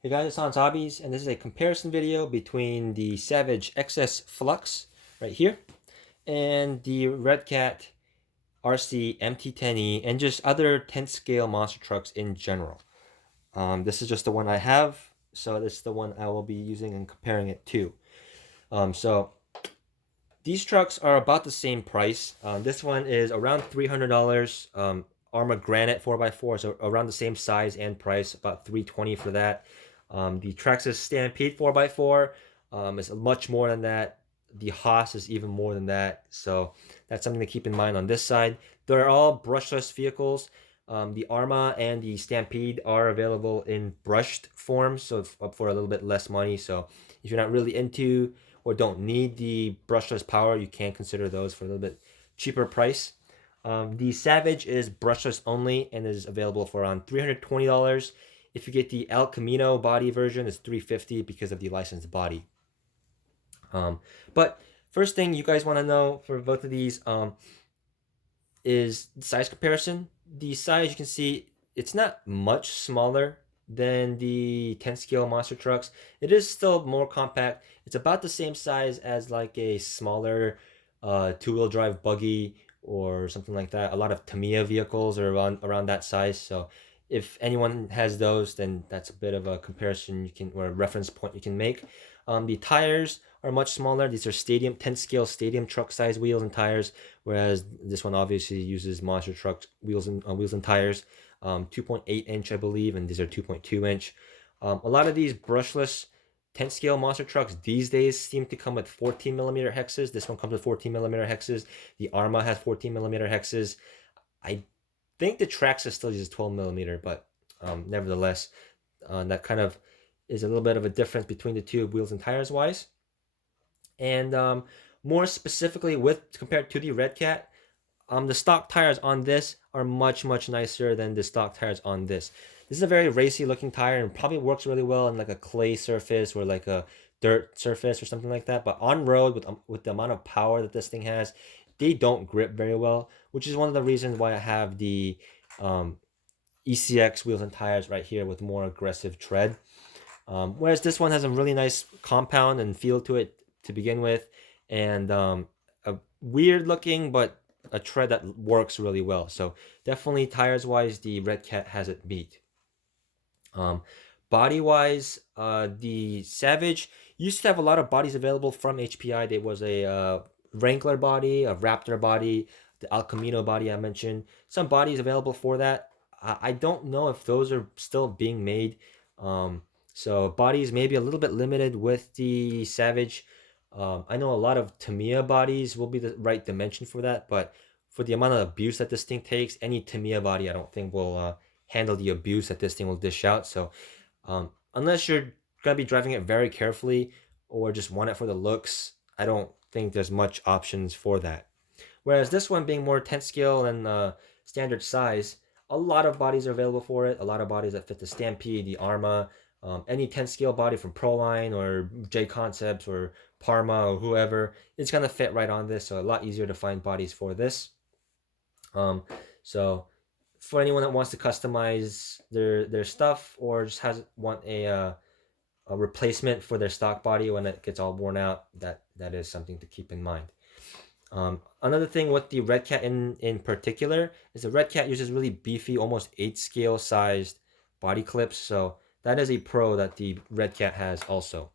Hey guys, it's Hans Hobbies, and this is a comparison video between the Savage XS Flux right here and the Redcat RC MT10E and just other 10 scale monster trucks in general. This is just the one I have, so this is the one I will be using and comparing it to. So these trucks are about the same price. This one is around $300. Armor Granite 4x4 is around the same size and price, about $320 for that. The Traxxas Stampede 4x4 is much more than that. The Haas is even more than that. So that's something to keep in mind on this side. They're all brushless vehicles. The Arma and the Stampede are available in brushed form, so for a little bit less money. So if you're not really into or don't need the brushless power, you can consider those for a little bit cheaper price. The Savage is brushless only and is available for around $320. If you get the El Camino body version, it's $350 because of the licensed body. But first thing you guys want to know for both of these is size comparison. The size, you can see it's not much smaller than the 10 scale monster trucks. It is still more compact. It's about the same size as like a smaller two-wheel drive buggy or something like that. A lot of Tamiya vehicles are around that size. So if anyone has those, then that's a bit of a comparison you can, or a reference point you can make. The tires are much smaller. These are 10 scale stadium truck size wheels and tires, whereas this one obviously uses monster truck wheels and tires. 2.8 inch, I believe, and these are 2.2 inch. A lot of these brushless 10 scale monster trucks these days seem to come with 14 millimeter hexes. This one comes with 14 millimeter hexes. The Arma has 14 millimeter hexes. I think the Traxxas still uses 12 millimeter, but nevertheless, that kind of is a little bit of a difference between the two wheels and tires wise. And more specifically, with compared to the Redcat, the stock tires on this are much nicer than the stock tires on this. This is a very racy looking tire and probably works really well on like a clay surface or like a dirt surface or something like that. But on road, with the amount of power that this thing has, they don't grip very well, which is one of the reasons why I have the ECX wheels and tires right here with more aggressive tread. Whereas this one has a really nice compound and feel to it to begin with, and a weird looking but a tread that works really well. So definitely tires wise, the Redcat has it beat. Body wise, the Savage used to have a lot of bodies available from HPI. There was a Wrangler body, a Raptor body, the El Camino body I mentioned. Some bodies available for that. I don't know if those are still being made. So bodies may be a little bit limited with the Savage. I know a lot of Tamiya bodies will be the right dimension for that, but for the amount of abuse that this thing takes, any Tamiya body I don't think will handle the abuse that this thing will dish out. So unless you're gonna be driving it very carefully or just want it for the looks, I don't think there's much options for that. Whereas this one being more 10 scale and standard size, a lot of bodies are available for it. A lot of bodies that fit the Stampede, the Arma, any 10 scale body from Proline or J Concepts or Parma or whoever, it's gonna fit right on this. So a lot easier to find bodies for this. So for anyone that wants to customize their stuff or just want a replacement for their stock body when it gets all worn out, that is something to keep in mind. Another thing with the Redcat in particular is the Redcat uses really beefy, almost 8 scale sized body clips. So that is a pro that the Redcat has also.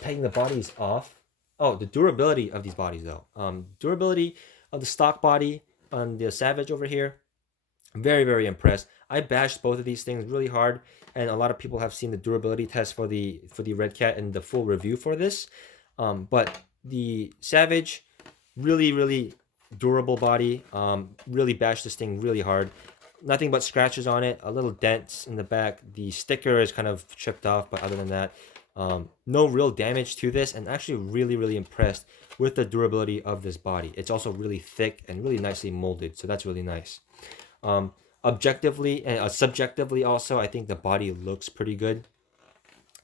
Taking the bodies off. Oh, the durability of these bodies though. Durability of the stock body on the Savage over here, very impressed. I bashed both of these things really hard, and a lot of people have seen the durability test for the Redcat and the full review for this. But the Savage, really durable body. Really bashed this thing really hard. Nothing but scratches on it, a little dents in the back. The sticker is kind of chipped off, but other than that, no real damage to this, and actually really impressed with the durability of this body. It's also really thick and really nicely molded, so that's really nice. Objectively and subjectively also, I think the body looks pretty good.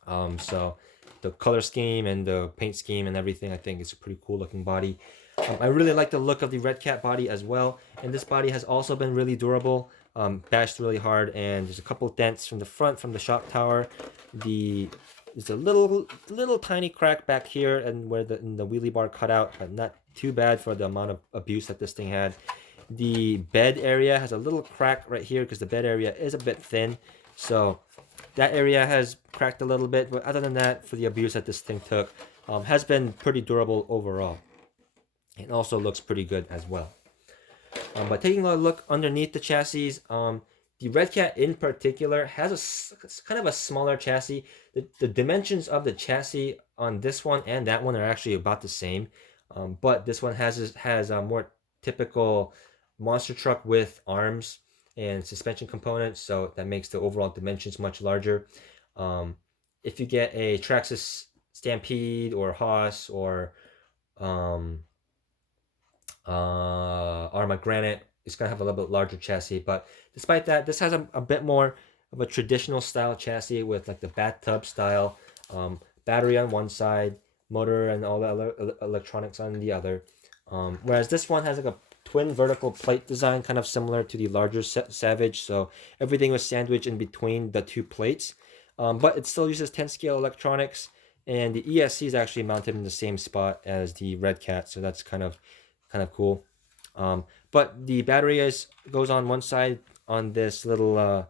So the color scheme and the paint scheme and everything, I think it's a pretty cool looking body. I really like the look of the Redcat body as well, and this body has also been really durable. bashed really hard, and there's a couple dents from the front from the shock tower. There's a little tiny crack back here and where the wheelie bar cut out, but not too bad for the amount of abuse that this thing had. The bed area has a little crack right here because the bed area is a bit thin, so that area has cracked a little bit. But other than that, for the abuse that this thing took, has been pretty durable overall. It also looks pretty good as well. But taking a look underneath the chassis, the Redcat in particular has a kind of a smaller chassis. The dimensions of the chassis on this one and that one are actually about the same, but this one has a more typical monster truck with arms and suspension components, so that makes the overall dimensions much larger. If you get a Traxxas Stampede or Haas or Arma Granite, it's gonna have a little bit larger chassis. But despite that, this has a bit more of a traditional style chassis with like the bathtub style, battery on one side, motor and all the electronics on the other. Whereas this one has like a twin vertical plate design, kind of similar to the larger Savage. So everything was sandwiched in between the two plates, but it still uses 10 scale electronics, and the ESC is actually mounted in the same spot as the Redcat, so that's kind of cool. But the battery goes on one side on this little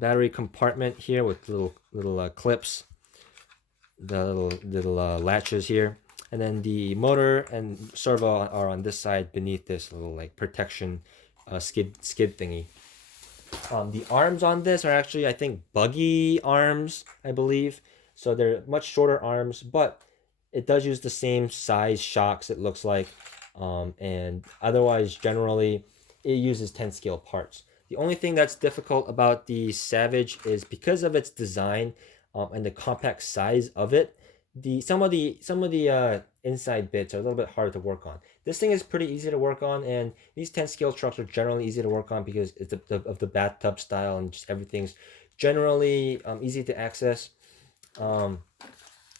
battery compartment here with little clips, the little latches here, and then the motor and servo are on this side beneath this little like protection skid thingy. The arms on this are actually, I think, buggy arms, I believe. So they're much shorter arms, but it does use the same size shocks, it looks like. And otherwise, generally, it uses 10 scale parts. The only thing that's difficult about the Savage is because of its design and the compact size of it. Some of the inside bits are a little bit harder to work on. This thing is pretty easy to work on, and these 10 scale trucks are generally easy to work on because it's of the bathtub style, and just everything's generally easy to access.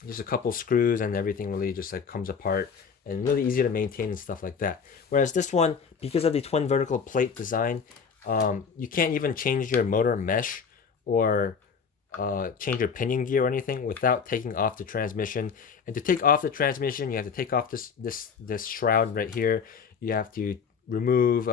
Just a couple screws and everything really just like comes apart, and really easy to maintain and stuff like that. Whereas this one, because of the twin vertical plate design, you can't even change your motor mesh or change your pinion gear or anything without taking off the transmission. And to take off the transmission, you have to take off this shroud right here. You have to remove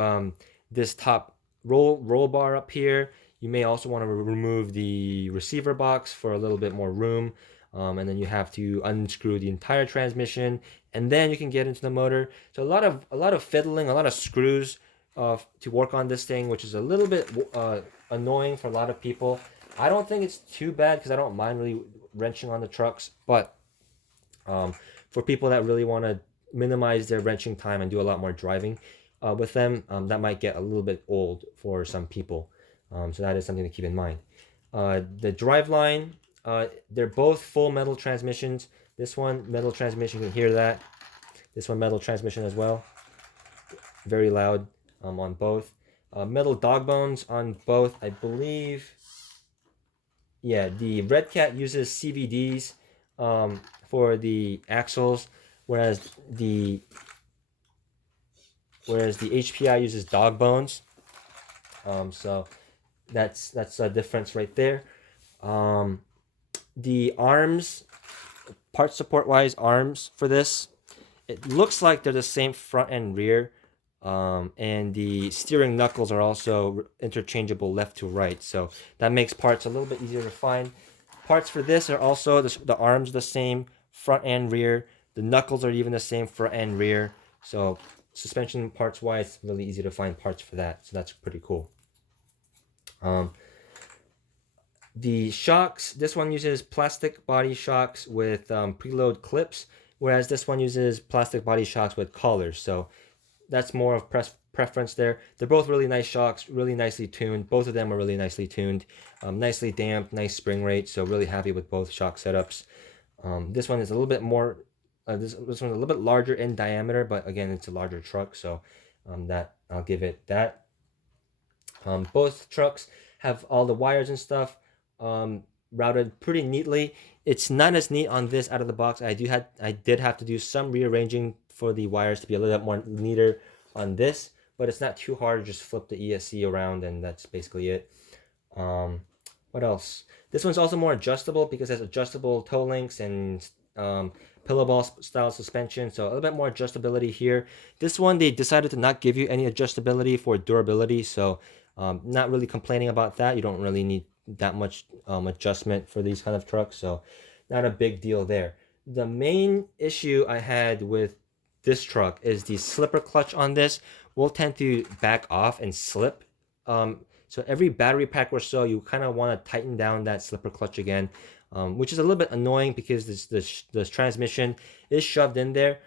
this top roll bar up here. You may also want to remove the receiver box for a little bit more room. And then you have to unscrew the entire transmission, and then you can get into the motor. So a lot of fiddling, a lot of screws to work on this thing, which is a little bit annoying for a lot of people. I don't think it's too bad because I don't mind really wrenching on the trucks, but for people that really want to minimize their wrenching time and do a lot more driving with them, that might get a little bit old for some people. So that is something to keep in mind. The driveline, they're both full metal transmissions. This one, metal transmission, you can hear that. This one, metal transmission as well. Very loud on both. Metal dog bones on both, I believe. Yeah, the Redcat uses CVDs for the axles, whereas the HPI uses dog bones. So that's a difference right there. The arms, part support wise, arms for this, it looks like they're the same front and rear, and the steering knuckles are also interchangeable left to right, so that makes parts a little bit easier to find. Parts for this are also the arms the same front and rear. The knuckles are even the same front and rear, so suspension parts wise, really easy to find parts for that, so that's pretty cool. The shocks, this one uses plastic body shocks with preload clips, whereas this one uses plastic body shocks with collars. So that's more of preference there. They're both really nice shocks, really nicely tuned. Both of them are really nicely tuned, nicely damped, nice spring rate. So really happy with both shock setups. This one is a little bit more, this one's a little bit larger in diameter, but again, it's a larger truck, so that I'll give it that. Both trucks have all the wires and stuff routed pretty neatly. It's not as neat on this out of the box. I did have to do some rearranging for the wires to be a little bit more neater on this, but it's not too hard to just flip the ESC around, and that's basically it. What else? This one's also more adjustable because it has adjustable toe links and pillow ball style suspension, so a little bit more adjustability here. This one, they decided to not give you any adjustability for durability, so not really complaining about that. You don't really need that much adjustment for these kind of trucks, so not a big deal there. The main issue I had with this truck is the slipper clutch on this will tend to back off and slip. So every battery pack or so, you kind of want to tighten down that slipper clutch again, which is a little bit annoying because this transmission is shoved in there.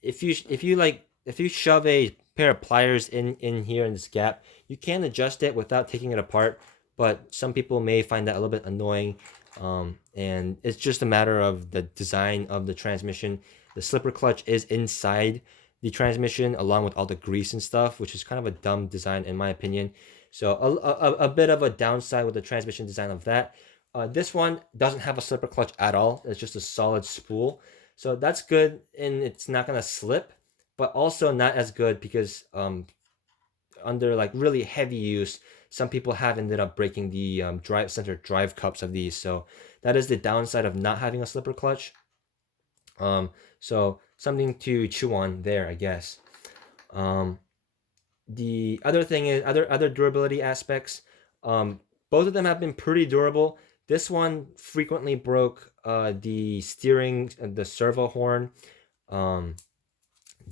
If you shove a pair of pliers in here in this gap, you can adjust it without taking it apart. But some people may find that a little bit annoying, and it's just a matter of the design of the transmission. The slipper clutch is inside the transmission along with all the grease and stuff, which is kind of a dumb design in my opinion. So a bit of a downside with the transmission design of that. This one doesn't have a slipper clutch at all. It's just a solid spool. So that's good, and it's not going to slip, but also not as good because under like really heavy use, some people have ended up breaking the center drive cups of these. So that is the downside of not having a slipper clutch. So something to chew on there, I guess. The other thing is other durability aspects. Both of them have been pretty durable. This one frequently broke the steering, the servo horn.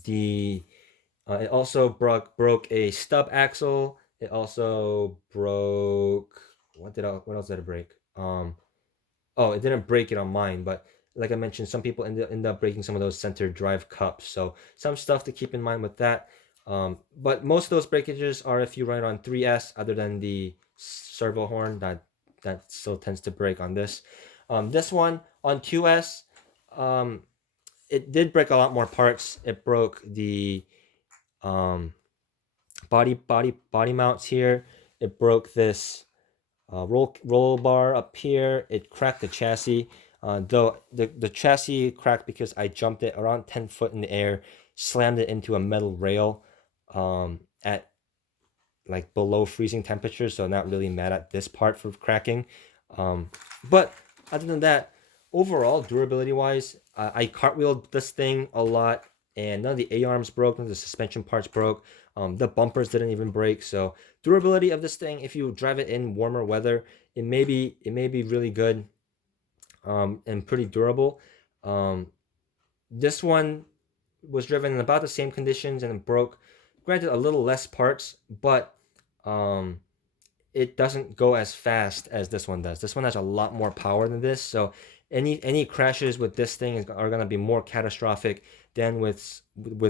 It also broke a stub axle. It also broke what else did it break? Oh, it didn't break it on mine, but like I mentioned, some people end up breaking some of those center drive cups. So some stuff to keep in mind with that. But most of those breakages are if you run it on 3S, other than the servo horn that still tends to break on this. This one on 2S, it did break a lot more parts. It broke the body mounts here. It broke this roll bar up here. It cracked the chassis. Though the chassis cracked because I jumped it around 10 foot in the air, slammed it into a metal rail at like below freezing temperatures, so not really mad at this part for cracking. But other than that, overall durability wise, I cartwheeled this thing a lot, and none of the A-arms broke, none of the suspension parts broke. The bumpers didn't even break. So durability of this thing, if you drive it in warmer weather, it may be really good and pretty durable. This one was driven in about the same conditions and it broke. Granted, a little less parts, but it doesn't go as fast as this one does. This one has a lot more power than this, so any crashes with this thing are going to be more catastrophic than with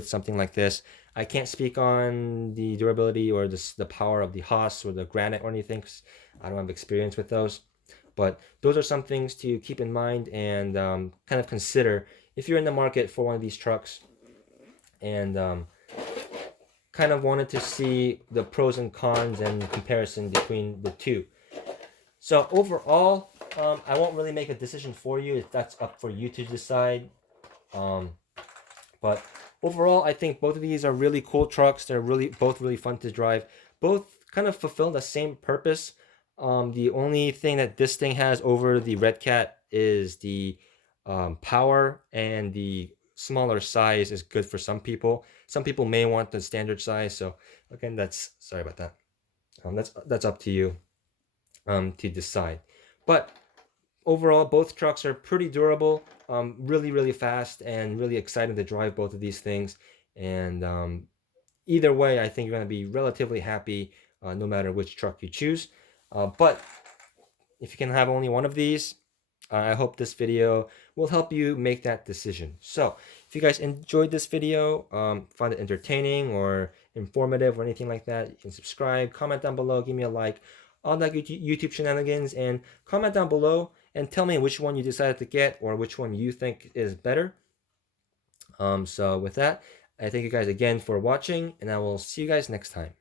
something like this. I can't speak on the durability or the power of the Haas or the Granite or anything, 'cause I don't have experience with those. But those are some things to keep in mind and kind of consider if you're in the market for one of these trucks, and kind of wanted to see the pros and cons and comparison between the two. So overall, I won't really make a decision for you. If that's up for you to decide. But overall, I think both of these are really cool trucks. They're both really fun to drive. Both kind of fulfill the same purpose. The only thing that this thing has over the Redcat is the power, and the smaller size is good for some people. Some people may want the standard size. So again, sorry about that. That's up to you to decide. But overall, both trucks are pretty durable, really fast, and really excited to drive both of these things. And either way, I think you're going to be relatively happy no matter which truck you choose. But if you can have only one of these, I hope this video will help you make that decision. So if you guys enjoyed this video, find it entertaining or informative or anything like that, you can subscribe, comment down below, give me a like, all that YouTube shenanigans, and comment down below and tell me which one you decided to get or which one you think is better. So with that, I thank you guys again for watching, and I will see you guys next time.